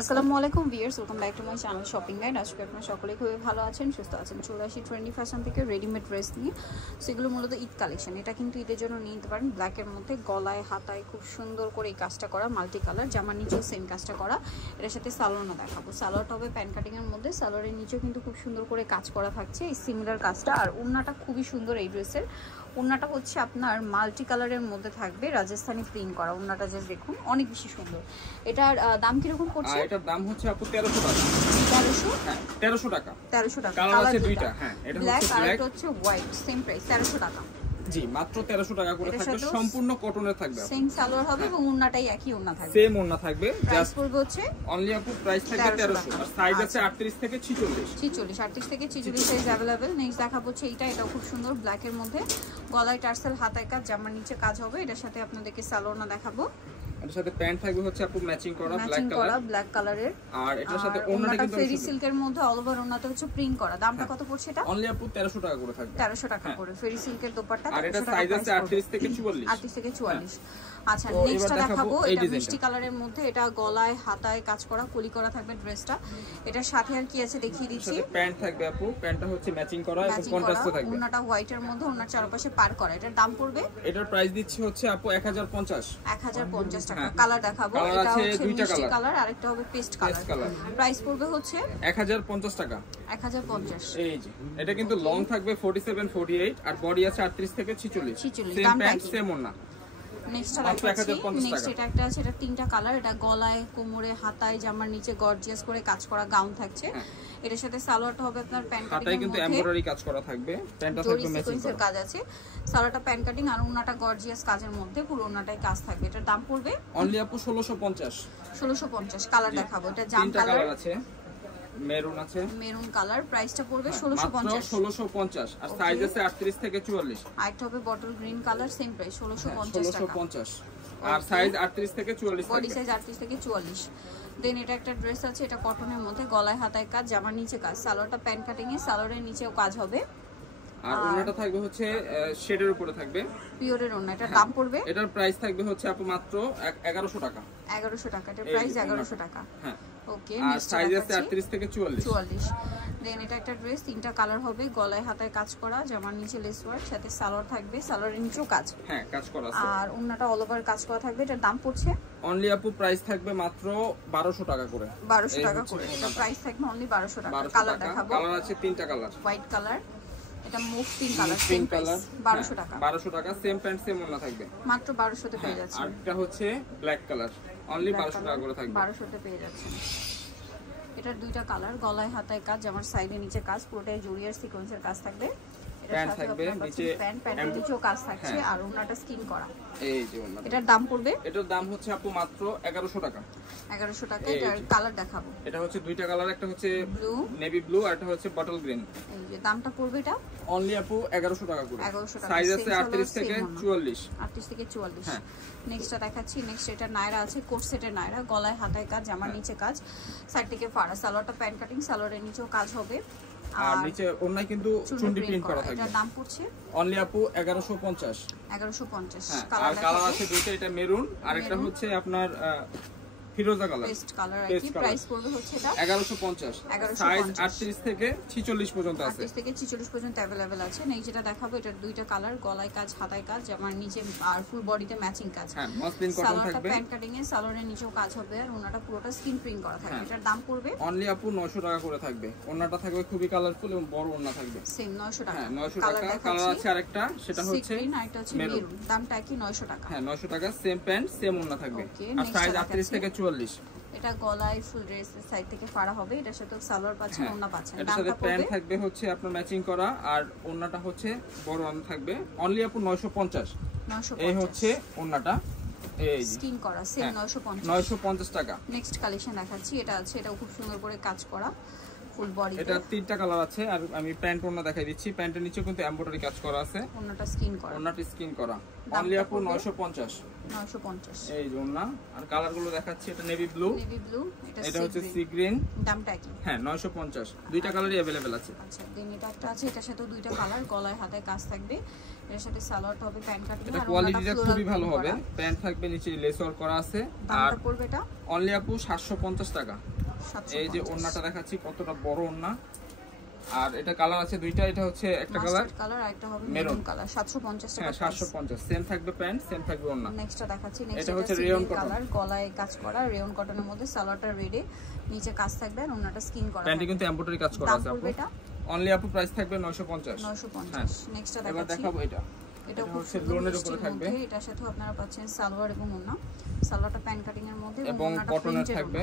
আসসালামু আলাইকুম viewers, welcome back to my channel shopping guide. আজকে আপনারা সকলেই খুবই ভালো আছেন, সুস্থ আছেন। চলে আসি ট্রেন্ডি ফ্যাশন থেকে রেডিমেড ড্রেস নিয়ে। সেগুলো মূলত ঈদ কালেকশন। এটা কিন্তু ঈদের জন্য নিয়ে নিতে পারেন। ব্ল্যাকের মধ্যে গলায় হাতায় খুব সুন্দর করে এই কাজটা করা, মাল্টি কালার। জামার নিচেও সেম কাজটা করা। এটার সাথে সালোয়ারও দেখাবো। সালোয়ারটা হবে প্যান্ট কাটিংয়ের মধ্যে। সালোয়ারের নিচেও কিন্তু খুব সুন্দর করে কাজ করা থাকছে, এই সিমিলার কাজটা। আর ওড়নাটা খুবই সুন্দর এই ড্রেসের। ওড়নাটা হচ্ছে আপনার মাল্টি কালারের মধ্যে থাকবে, রাজস্থানি প্রিন্ট করা। ওড়নাটা জাস্ট দেখুন, অনেক বেশি সুন্দর। এটার দাম কিরকম পড়ছে? এটার দাম হচ্ছে আপু 1300 টাকা। 1300? হ্যাঁ 1300 টাকা। 1300 টাকা। কালার আছে দুইটা। হ্যাঁ, এটা হচ্ছে ব্ল্যাক আর ব্ল্যাক, এটা হচ্ছে হোয়াইট। সেম প্রাইস 1300 টাকা। জি, মাত্র 1300 টাকা করে থাকবে। সম্পূর্ণ কটনের থাকবে। সেম সালোয়ার হবে এবং ওড়নাটাই একই ওড়না থাকবে। সেম ওড়না থাকবে। প্রাইস পড়বে হচ্ছে অনলি আপু প্রাইস থাকবে 1300। আর সাইজ আছে 38 থেকে 46। 38 থেকে 46 সাইজ अवेलेबल। নেক্সট দেখাবো হচ্ছে এইটা। এটাও খুব সুন্দর ব্ল্যাকের মধ্যে। গলায় টার্সেল, হাতায় কাজ, জামার নিচে কাজ হবে। এটার সাথে আপনাদেরকে সালোয়ারটা দেখাবো। এটার সাথে প্যান্ট থাকবে হচ্ছে আপু ম্যাচিং করা ব্ল্যাক কালারের। আর এটার সাথে ওড়নাটা কিন্তু ফেরি সিল্কের মধ্যে অল ওভার ওড়নাতে হচ্ছে প্রিন্ট করা। দামটা কত পড়ছে এটা? অনলি আপু 1300 টাকা করে থাকবে। 1300 টাকা করে ফেরি সিল্কের দোপাট্টা। আর এটা সাইজ আছে 38 থেকে 44। 38 থেকে 44। আচ্ছা, নেক্সটটা দেখাবো। এটা মিষ্টি কালারের মধ্যে। এটা গলায় হাতায় কাজ করা, কলি করা থাকবে ড্রেসটা। এটার সাথে আর কি আছে দেখিয়ে দিচ্ছি। প্যান্ট থাকবে আপু, প্যান্টটা হচ্ছে ম্যাচিং করা এবং কন্ট্রাস্টে থাকবে। ওড়নাটা হোয়াইটের মধ্যে, ওড়নার চারপাশে পার করা। এটার দাম পড়বে, এটার প্রাইস দিচ্ছি হচ্ছে আপু 1050। 1050 টাকা। কালার দেখাবো। কালার এটা আছে হচ্ছে দুইটা মিষ্টি কালার, আরেকটা হবে পেস্ট কালার। প্রাইস পড়বে হচ্ছে 1050 টাকা। 1050। এই যে এটা কিন্তু লং থাকবে 47 48 আর বডি আছে 38 থেকে 46। সেম প্যান্ট সেম ওড়না। নেক্সট এটা একটা আছে। এটা তিনটা কালার। এটা গলায়, কোমরে, হাতায়, জামার নিচে গর্জিয়াস করে কাজ করা গাউন থাকছে। এটার সাথে সালোয়ারটা হবে আপনার প্যান্ট কাটিং, হাতায় কিন্তু এমব্রয়ডারি কাজ করা থাকবে। প্যান্টটা থাকবে ম্যাচিং করা কাজ আছে। সালোয়ারটা প্যান্ট কাটিং আর ওড়নাটা গর্জিয়াস কাজের মধ্যে, পুরো ওড়নাটাই কাজ থাকবে। এটার দাম পড়বে অনলি আপু 1650। 1650। কালার দেখাবো। এটা জাম কালার আছে, মেরুন আছে, মেরুন কালার। প্রাইসটা পড়বে 1650। 1650 আর সাইজ আছে 38 থেকে 44। আরেকটা হবে bottle green colour, same price 1650 টাকা। 1650 আর সাইজ 38 থেকে 44। বডি সাইজ 38 থেকে 44। দেন এটা একটা ড্রেস আছে। এটা কটনের মধ্যে, গলায় হাতায় কাজ, জামার নিচে কাজ। সালোয়ারটা প্যান্ট কাটিং এ, সালোয়ারের নিচেও কাজ হবে। আর ওড়নাটা থাকবে হচ্ছে শেডের উপরে থাকবে, পিওরের ওড়না। এটার দাম পড়বে, এটার প্রাইস থাকবে হচ্ছে আপু মাত্র 1100 টাকা। 1100 টাকা। এটার প্রাইস 1100 টাকা। হ্যাঁ, ওকে। আর সাইজ আছে 38 থেকে 44। দেন এটা একটা ড্রেস, তিনটা কালার হবে। গলায় হাতায় কাজ করা, জামার নিচে লেস ওয়ার্ক, সাথে সালোয়ার থাকবে, সালোয়ারের নিচেও কাজ। হ্যাঁ, কাজ করা আছে। আর ওড়নাটা অল ওভার কাজ করা থাকবে। এটার দাম পড়ছে অনলি আপু প্রাইস থাকবে মাত্র 1200 টাকা করে। 1200 টাকা করে। এটা প্রাইস থাকবে অনলি 1200 টাকা। কালার দেখাবো। কালার আছে তিনটা কালার। হোয়াইট কালার, এটা move pink colour, pink colour. 1200 টাকা। 1200 টাকা। সেম প্যান্ট সেম ওড়না থাকবে, মাত্র 1200 তে পেয়ে যাচ্ছে। আর এটা হচ্ছে ব্ল্যাক কালার, অনলি 1200 টাকা করে থাকবে। 1200 তে পেয়ে যাচ্ছে। এটার দুইটা কালার, গলায় হাতায় কাজ, জামার সাইডে নিচে কাজ, পুরোটাই জরিয়ার সিকোয়েন্সের কাজ থাকবে। প্যান্ট থাকবে নিচে, প্যান্টের নিচেও কাজ থাকছে। আর ওড়নাটা স্কিন করা। এই যে ওড়নাটা। এটার দাম পড়বে, এটার দাম হচ্ছে আপু মাত্র 1100 টাকা। 1100 টাকা। এটার কালার দেখাবো। এটা হচ্ছে দুইটা কালার, একটা হচ্ছে ব্লু, নেভি ব্লু, আর একটা হচ্ছে বটল গ্রিন। এই যে দামটা পড়বে এটা অনলি আপু 1100 টাকা করে। 1100 টাকা। সাইজ আছে 38 থেকে 44। 38 থেকে 44। নেক্সটটা দেখাচ্ছি। নেক্সট এটা নায়রা আছে, কোট সেটের নায়রা। গলায় হাতায় কাজ, জামার নিচে কাজ, সাইড থেকে ফাড়া। সালোয়ারটা প্যান্ট কাটিং, সালোয়ারের নিচেও কাজ হবে। আর নিচে ওড়নায় কিন্তু চুন্ডি প্রিন্ট করা থাকবে। এটার দাম পড়ছে অনলি আপু 1150। 1150। আর কালার আছে দুইটা, এটা মেরুন আর একটা হচ্ছে আপনার ফিরোজা কালার, পেস্ট কালার। কি প্রাইস পড়বে হচ্ছে এটা? 1150। সাইজ 38 থেকে 46 পর্যন্ত আছে। 38 থেকে 46 পর্যন্ত अवेलेबल আছে। নেই যেটা দেখাবো, এটার দুইটা কালার, গলায় কাজ, হাতায় কাজ, জামার নিচে আর ফুল বডিতে ম্যাচিং কাজ। হ্যাঁ, মসলিন কটন থাকবে। প্যান্ট কাটিং এ, সালোয়ারের নিচেও কাজ হবে। আর ওনাটা পুরোটা স্কিন প্রিন্ট করা থাকবে। এটার দাম পড়বে অনলি আপু 900 টাকা করে থাকবে। ওন্নাটা থাকবে খুবই কালারফুল এবং বড় ওন্না থাকবে। সেম 900 টাকা। হ্যাঁ, 900 টাকা। কালার আছে আরেকটা, সেটা হচ্ছে গ্রিন, আর এটা হচ্ছে মেরুন। দামটা কি 900 টাকা। হ্যাঁ, 900 টাকা। সেম প্যান্ট সেম ওন্না থাকবে। আর সাইজ 38 থেকে 44। এটা গলায় ফুল ড্রেসের সাইড থেকে ফাড়া হবে। এটার সাথে সালোয়ার পাচ্ছেন, ওড়না পাচ্ছেন। এটার সাথে প্যান্ট থাকবে হচ্ছে আপনার ম্যাচিং করা, আর ওড়নাটা হচ্ছে বড় ওড়না থাকবে। অনলি আপু 950। এই হচ্ছে ওড়নাটা, এই স্কিন করা, সেম 950 950 টাকা। নেক্সট কালেকশন দেখাচ্ছি। এটা আছে, এটাও খুব সুন্দর করে কাজ করা। Full body. এটা তিনটা কালার আছে আর আমি প্যান্ট ওন্না দেখাই দিচ্ছি। প্যান্টের নিচে কিন্তু এমব্রয়ডারি কাজ করা আছে, ওন্নাটা স্কিন করা, ওন্নাটা স্কিন করা। অনলি আপু 950 950 এই যে ওন্না। আর কালার গুলো দেখাচ্ছি, এটা নেভি ব্লু, এটা হচ্ছে সি গ্রিন। দামটা কি? হ্যাঁ 950, দুইটা কালারই अवेलेबल আছে। আচ্ছা দেন এটা একটা আছে, এটার সাথে দুইটা কালার, গলায় হাতে কাজ থাকবে, এর সাথে সালোয়ারটা হবে প্যান্ট কাটিং। এটা কোয়ালিটিটা খুবই ভালো হবে, প্যান্ট থাকবে, নিচে লেস ওয়ার্ক করা আছে। আর দামটা পড়বে এটা অনলি আপু 750 টাকা। 750। এই যে ওন্নাটা দেখাচ্ছি কতটা বড় ওন্না। আর এটা কালার আছে দুইটা, এটা হচ্ছে একটা কালার আর একটা হবে মেরুন কালার। 750 টাকা। হ্যাঁ 750, সেম থাকবে প্যান্ট, সেম থাকবে ওন্না। নেক্সটটা দেখাচ্ছি, এটা হচ্ছে রেয়ন কালার, গলায় কাজ করা রেয়ন কটনের মধ্যে, সালোয়ারটা রেডি, নিচে কাজ থাকবে আর ওন্নাটা স্কিন করা। প্যান্টে কিন্তু এমব্রয়ডারি কাজ করা আছে আপু। অনলি আপু প্রাইস থাকবে 950। 950। নেক্সটটা দেখাচ্ছি, এবার দেখাবো এটা। এটা হচ্ছে লোনের উপরে থাকবে, এটার সাথে আপনারা পাচ্ছেন সালোয়ার এবং ওন্না। সালোয়ারটা প্যান্ট কাটিং এর মধ্যে এবং কটনের থাকবে।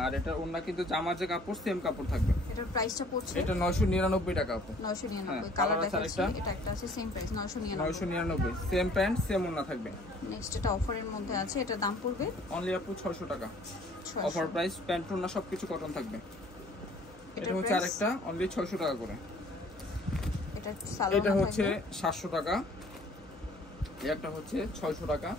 আর এটা ওন্না কিন্তু জামার যে কাপড় সেম কাপড় থাকবে। এটার প্রাইসটা পড়ছে এটা 999 টাকা আপু। 999 কালার দেখাচ্ছি, এটা একটা আছে same price 999, same pant same ওন্না থাকবে। নেক্সট এটা অফারের মধ্যে আছে, এটা দাম পড়বে অনলি আপু 600 টাকা। অফার প্রাইস, প্যান্ট ওন্না সবকিছু কটন থাকবে। এটা হচ্ছে আরেকটা অনলি 600 টাকা করে। এটা হচ্ছে 700 টাকা, একটা হচ্ছে 600 টাকা।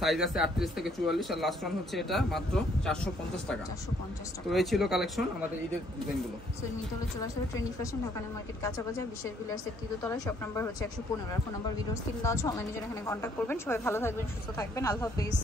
সাইজ আছে 38 থেকে 44, আর লাস্ট ওয়ান হচ্ছে এটা মাত্র 450 টাকা। 450 টাকা। তো এই ছিল কালেকশন আমাদের ঈদের ডিজাইনগুলো। সো নিতে হলে চলে আসবে ট্রেন্ডি ফ্যাশন, ঢাকা মার্কেট, কাঁচা বাজার, বিশেষ বিলার্সের তৃতীয়তলায়। শপ নাম্বার হচ্ছে 115। আর ফোন নাম্বার ভিডিও স্ক্রিন দেওয়া আছে, অনলাইনে যারা এখানে কন্ট্যাক্ট করবেন। সবাই ভালো থাকবেন, সুস্থ থাকবেন, আল্লাহ হাফেজ।